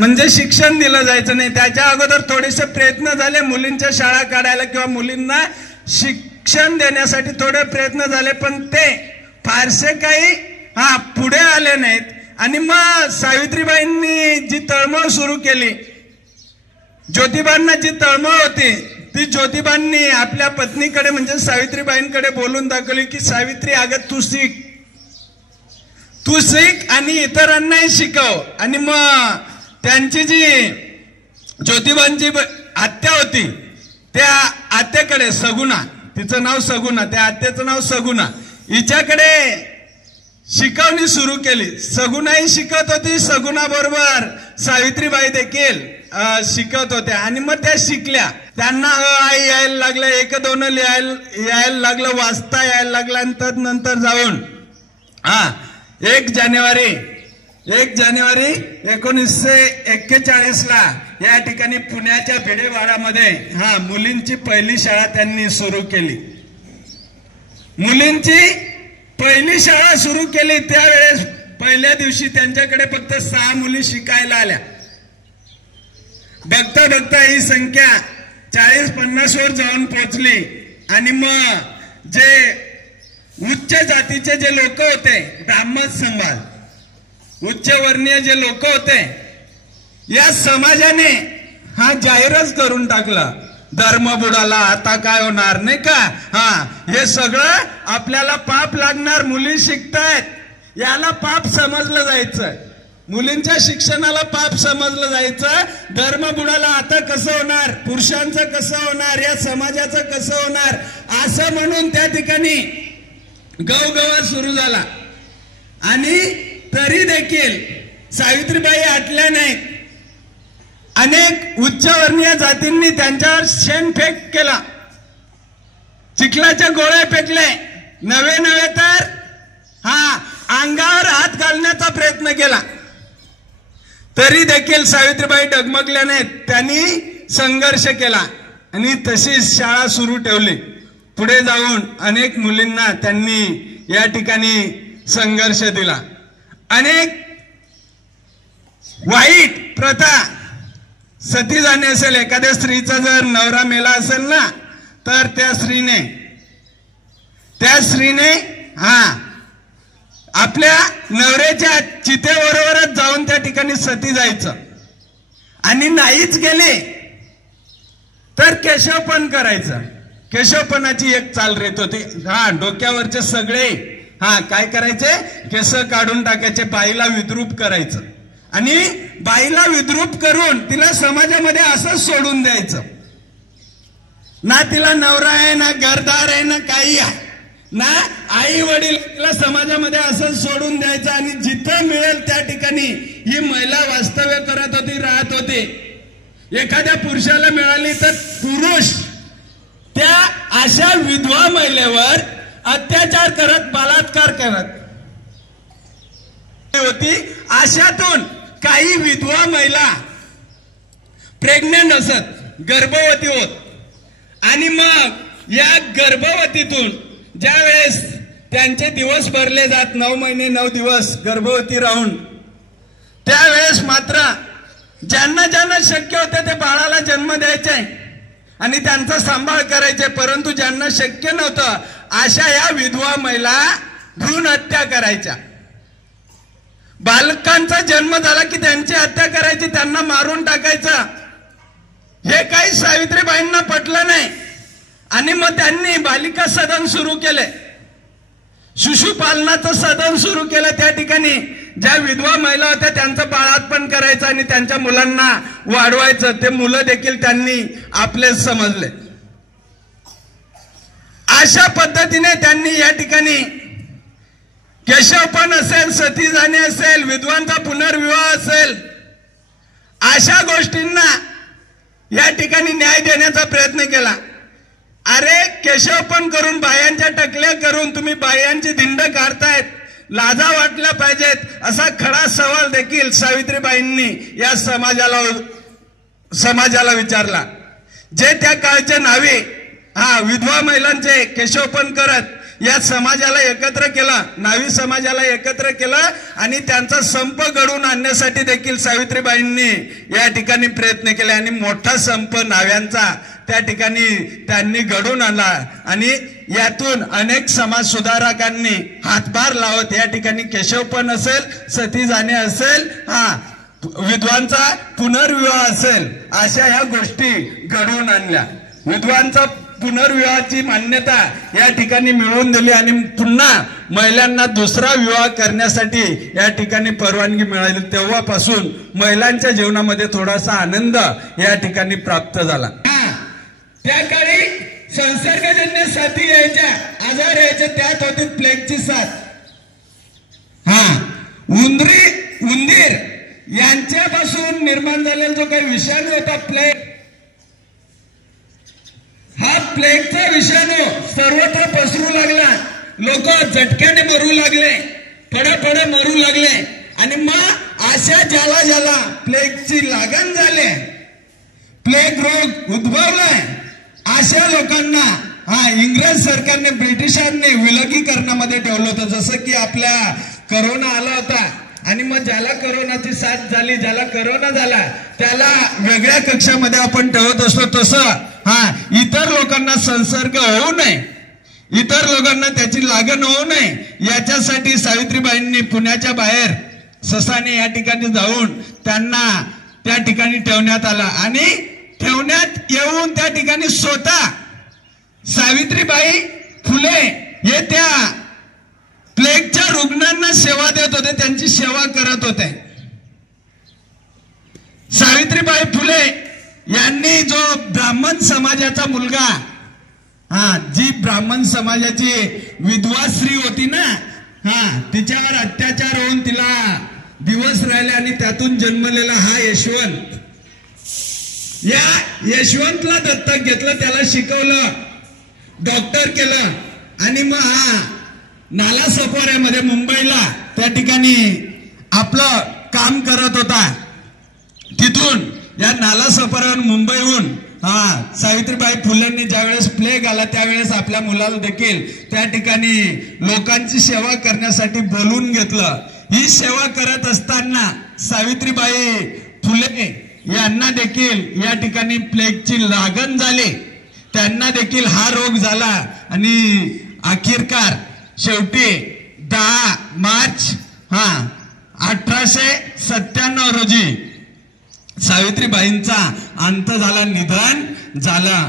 म्हणजे शिक्षण दिलं जायचं नाही। त्याच्या अगोदर थोडेसे प्रयत्न झाले मुलींच्या शाळा काढायला किंवा मुलींना शिक्षण देण्यासाठी थोडे प्रयत्न झाले, पण ते फारसे काही पुढे आले नाहीत। आणि मग सावित्रीबाईंनी जी तळमळ सुरू केली, ज्योतिबांना जी तळमळ होती ती ज्योतिबांनी आपल्या पत्नीकडे म्हणजे सावित्रीबाईंकडे बोलून दाखवली की सावित्री, अगं तू शिक आणि इतरांनाही शिकव। आणि मग त्यांची जी ज्योतिबांची आत्या होती त्या आत्याकडे सगुणा, तिचं नाव सगुणा, त्या आत्याचं नाव सगुणा, हिच्याकडे शिकवणी सुरू केली। सगुणाही शिकत होती, सगुणा बरोबर सावित्रीबाई देखील शिकत होत्या। आणि मग त्या शिकल्या, त्यांना आई यायला लागलं, 1 2 यायला लागलं, वाचता यायला लागलं। आणि तदनंतर जाऊन 1 जानेवारी 1941 ला या ठिकाणी पुण्याच्या भिडेवाडामध्ये मुलींची पहिली शाळा त्यांनी सुरू केली। मुलींची पहिली शाळा सुरू केली त्यावेळेस पहिल्या दिवशी त्यांच्याकडे फक्त 6 मुली शिकायला आल्या। बघता बघता ही संख्या 40-50 वर जाऊन पोहोचली। आणि मग जे उच्च जातीचे जे लोक होते, ब्राह्मण समाज, उच्चवर्णीय जे लोक होते, या समाजाने जाहीरच करून टाकला, धर्म बुडाला, आता काय होणार नाही का, हे सगळं आपल्याला पाप लागणार, मुली शिकतायत, याला पाप समजलं जायचं, मुलींच्या शिक्षणाला पाप समजलं जायचं, धर्म बुडाला, आता कसं होणार, पुरुषांचं कसं होणार, या समाजाचं कसं होणार, असं म्हणून त्या ठिकाणी गवगवा सुरू झाला। आणि तरी देखील सावित्रीबाई हटल्या नाहीत। अनेक उच्चवर्णीय जातींनी त्यांच्यावर शेणफेक केला, चिखलाचे गोळे फेकले, नवे तर अंगावर हात घालण्याचा प्रयत्न केला, तरी देखील सावित्रीबाई डगमगल्या नाहीत, त्यांनी संघर्ष केला आणि तशीच शाळा सुरू ठेवली। पुढे जाऊन अनेक मुलींना त्यांनी या ठिकाणी संघर्ष दिला। अनेक वाईट प्रथा, सती जाणे असेल, एखाद्या स्त्रीचा जर नवरा मेला असेल ना, तर त्या स्त्रीने आपल्या नवऱ्याच्या चितेबरोबरच जाऊन त्या ठिकाणी सती जायचं, आणि नाहीच गेले तर केशवपण करायचं। केशवपणाची एक चाल रेत होती, डोक्यावरचे सगळे काय करायचे, केस काढून टाकायचे, बाईला विद्रूप करायचं, आणि बाईला विद्रूप करून तिला समाजामध्ये असंच सोडून द्यायचं, ना तिला नवरा आहे, ना घरदार आहे, ना काही आहे, ना आई वडील, तिला समाजामध्ये असंच सोडून द्यायचं। आणि जिथं मिळेल त्या ठिकाणी ही महिला वास्तव्य करत होती, राहत होती। एखाद्या पुरुषाला मिळाली तर पुरुष त्या अशा विधवा महिलेवर अत्याचार करत, बलात्कार करत होती। अशातून काही विधवा महिला प्रेग्नंट असत, गर्भवती होत, आणि मग या गर्भवतीतून ज्या वेळेस त्यांचे दिवस भरले जात, 9 महिने 9 दिवस गर्भवती राहून, त्यावेळेस मात्र ज्यांना शक्य होते ते बाळाला जन्म द्यायचे आणि त्यांचा सांभाळ करायचे, परंतु ज्यांना शक्य नव्हतं अशा या विधवा महिला भ्रूण हत्या करायच्या। बालकांचा जन्म झाला की त्यांची हत्या करायची, त्यांना मारून टाकायचं। हे काही सावित्रीबाईंना पटलं नाही, आणि मग त्यांनी बालिका सदन सुरू केले, शिशुपालनाचं सदन सुरू केलं। त्या ठिकाणी ज्या विधवा महिला होत्या त्यांचं बाळातपण करायचं आणि त्यांच्या मुलांना वाढवायचं, ते मुलं देखील त्यांनी आपले समजले। अशा पद्धतीने त्यांनी या ठिकाणी केशवपण असेल, सती जाणे असेल, विधवांचा पुनर्विवाह असेल, अशा गोष्टींना या ठिकाणी न्याय देण्याचा प्रयत्न केला। अरे केशवपण करून, बायांच्या टकल्या करून तुम्ही बायांची धिंड काढतायत, लाजा वाटल्या पाहिजेत, असा खडा सवाल देखील सावित्रीबाईंनी या समाजाला विचारला। जे त्या काळच्या नावे विधवा महिलांचे केशवपण करत या समाजाला एकत्र केलं, न्हावी समाजाला एकत्र केलं आणि त्यांचा संप घडवून आणण्यासाठी देखील सावित्रीबाईंनी या ठिकाणी प्रयत्न केले आणि मोठा संप न्हाव्यांचा त्या ठिकाणी त्यांनी घडवून आणला आणि यातून अनेक समाज सुधारकांनी हातभार लावत या ठिकाणी केशवपण असेल, सती जाणे असेल, विधवांचा पुनर्विवाह असेल, अशा ह्या गोष्टी घडवून आणल्या. विधवांचा पुनर्विवाहाची मान्यता या ठिकाणी मिळवून दिली आणि पुन्हा महिलांना दुसरा विवाह करण्यासाठी या ठिकाणी परवानगी मिळाली. तेव्हापासून महिलांच्या जीवनामध्ये थोडासा आनंद या ठिकाणी प्राप्त झाला. त्या काळी संसर्गजन्य साथी यायच्या, आजार यायचे, त्यात होती प्लेगची साथ. उंदीर यांच्यापासून निर्माण झालेला जो काही विषाणू होता प्लेग, हा प्लेगचा विषाणू सर्वत्र पसरू लागला. लोक झटक्याने मरू लागले, फडफड मरू लागले आणि मग अशा ज्याला प्लेगची लागण झाली, प्लेग रोग उद्भवलाय, अशा लोकांना इंग्रज सरकारने, ब्रिटिशांनी विलगीकरणामध्ये ठेवलं होतं. जसं की आपल्या करोना आला होता आणि मग ज्याला करोनाची साथ झाली, ज्याला करोना झाला त्याला वेगळ्या कक्षामध्ये आपण ठेवत असतो, तसं इतर लोकांना संसर्ग होऊ नये, इतर लोकांना त्याची लागण होऊ नये याच्यासाठी सावित्रीबाईंनी पुण्याच्या बाहेर ससाने या ठिकाणी जाऊन त्यांना त्या ठिकाणी ठेवण्यात आला आणि ठेवण्यात येऊन त्या ठिकाणी स्वतः सावित्रीबाई फुले हे त्या प्लेगच्या रुग्णांना सेवा देत होते, त्यांची सेवा करत होते. सावित्रीबाई फुले यांनी जो ब्राह्मण समाजाचा मुलगा, जी ब्राह्मण समाजाची विधवा स्त्री होती ना, तिच्यावर अत्याचार होऊन तिला दिवस राहिले आणि त्यातून जन्मलेला हा यशवंत, या यशवंतला दत्तक घेतलं, त्याला शिकवलं, डॉक्टर केलं आणि मग नालासोपाऱ्यामध्ये मुंबईला त्या ठिकाणी आपलं काम करत होता. तिथून या नालासोपाऱ्यावर मुंबईहून सावित्रीबाई फुलेंनी ज्यावेळेस प्लेग आला त्यावेळेस आपल्या मुलाला देखील त्या ठिकाणी लोकांची सेवा करण्यासाठी बोलवून घेतलं. ही सेवा करत असताना सावित्रीबाई फुले यांना देखील या ठिकाणी प्लेगची लागण झाली, त्यांना देखील हा रोग झाला आणि अखेरकार शेवटी 10 मार्च 1897 रोजी सावित्रीबाईंचा अंत झाला, निधन झाला